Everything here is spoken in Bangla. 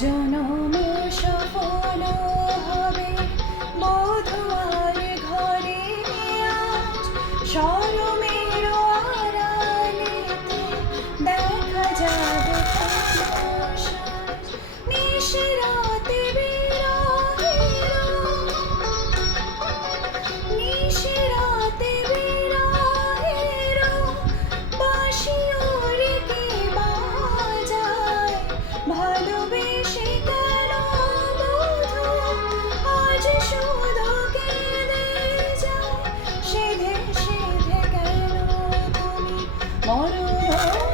জনম সফল হবে মধুয়ার ঘরে আজ শরমের আড়ালেতে দেখা যাবে তোমার সাজ। নিশিরাতে নিশিরাতে বিরহের বাঁশি ওরে কে বাজায় ভালোবেসে কেন বধূ আজ শুধু কেঁদে যায় সেধে সেধে কেন তুমি মরণ